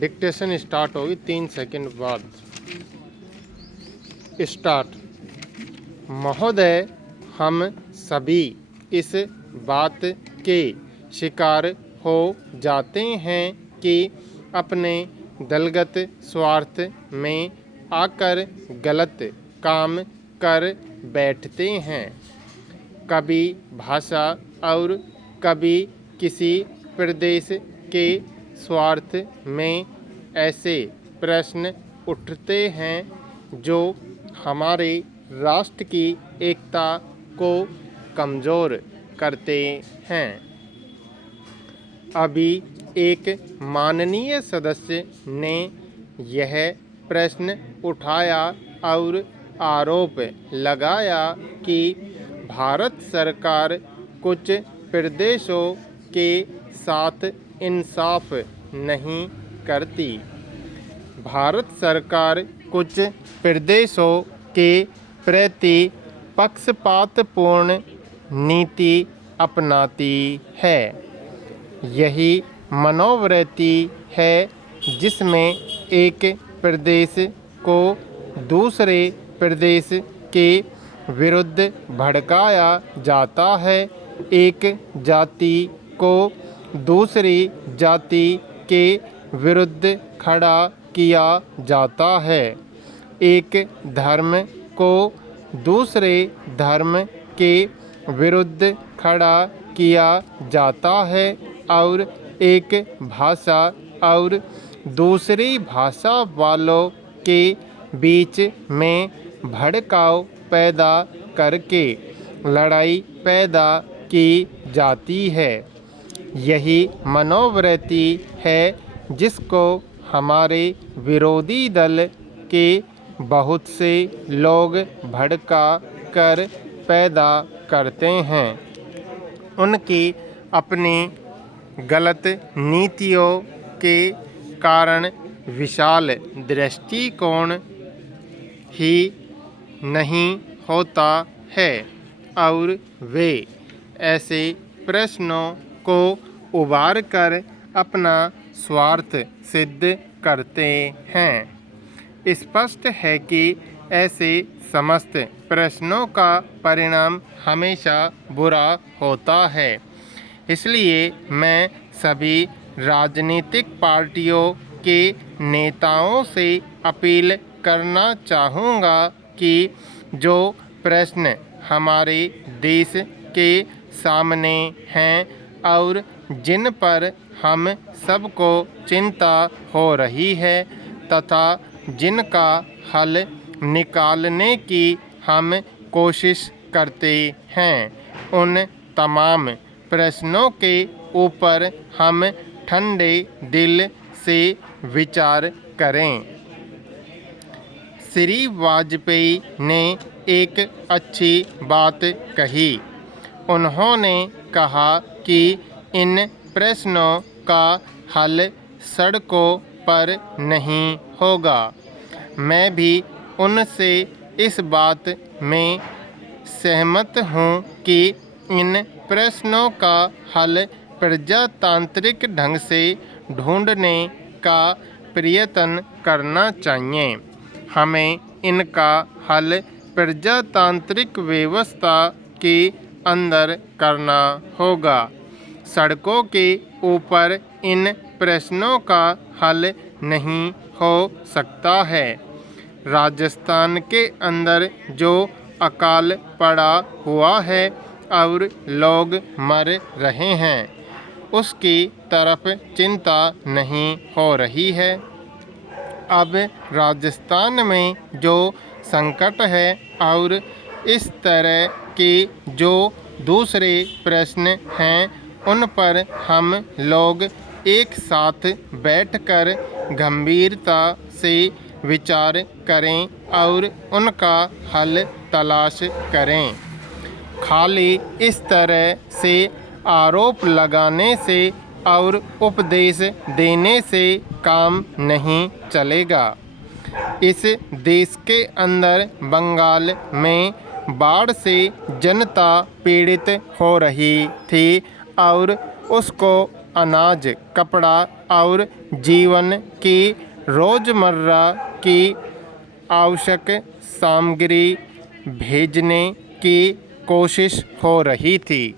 Dictation start होगी 3 second बाद। Start. महोदय, हम सभी इस बात के शिकार हो जाते हैं कि अपने दलगत स्वार्थ में आकर गलत काम कर बैठते हैं। कभी भाषा और कभी किसी प्रदेश के स्वार्थ में ऐसे प्रश्न उठते हैं जो हमारे राष्ट्र की एकता को कमज़ोर करते हैं। अभी एक माननीय सदस्य ने यह प्रश्न उठाया और आरोप लगाया कि भारत सरकार कुछ प्रदेशों के साथ इंसाफ नहीं करती। भारत सरकार कुछ प्रदेशों के प्रति पक्षपातपूर्ण नीति अपनाती है। यही मनोवृत्ति है जिसमें एक प्रदेश को दूसरे प्रदेश के विरुद्ध भड़काया जाता है, एक जाति को दूसरी जाति के विरुद्ध खड़ा किया जाता है, एक धर्म को दूसरे धर्म के विरुद्ध खड़ा किया जाता है और एक भाषा और दूसरी भाषा वालों के बीच में भड़काव पैदा करके लड़ाई पैदा की जाती है। यही मनोवृत्ति है जिसको हमारे विरोधी दल के बहुत से लोग भड़का कर पैदा करते हैं। उनकी अपनी गलत नीतियों के कारण विशाल दृष्टिकोण ही नहीं होता है और वे ऐसे प्रश्नों को उबार कर अपना स्वार्थ सिद्ध करते हैं। स्पष्ट है कि ऐसे समस्त प्रश्नों का परिणाम हमेशा बुरा होता है। इसलिए मैं सभी राजनीतिक पार्टियों के नेताओं से अपील करना चाहूँगा कि जो प्रश्न हमारे देश के सामने हैं और जिन पर हम सबको चिंता हो रही है तथा जिनका हल निकालने की हम कोशिश करते हैं, उन तमाम प्रश्नों के ऊपर हम ठंडे दिल से विचार करें। श्री वाजपेयी ने एक अच्छी बात कही। उन्होंने कहा कि इन प्रश्नों का हल सड़कों पर नहीं होगा। मैं भी उनसे इस बात में सहमत हूँ कि इन प्रश्नों का हल प्रजातांत्रिक ढंग से ढूंढने का प्रयत्न करना चाहिए। हमें इनका हल प्रजातांत्रिक व्यवस्था के अंदर करना होगा। सड़कों के ऊपर इन प्रश्नों का हल नहीं हो सकता है। राजस्थान के अंदर जो अकाल पड़ा हुआ है और लोग मर रहे हैं, उसकी तरफ चिंता नहीं हो रही है। अब राजस्थान में जो संकट है और इस तरह के जो दूसरे प्रश्न हैं, उन पर हम लोग एक साथ बैठकर गंभीरता से विचार करें और उनका हल तलाश करें। खाली इस तरह से आरोप लगाने से और उपदेश देने से काम नहीं चलेगा। इस देश के अंदर बंगाल में बाढ़ से जनता पीड़ित हो रही थी और उसको अनाज, कपड़ा और जीवन की रोज़मर्रा की आवश्यक सामग्री भेजने की कोशिश हो रही थी।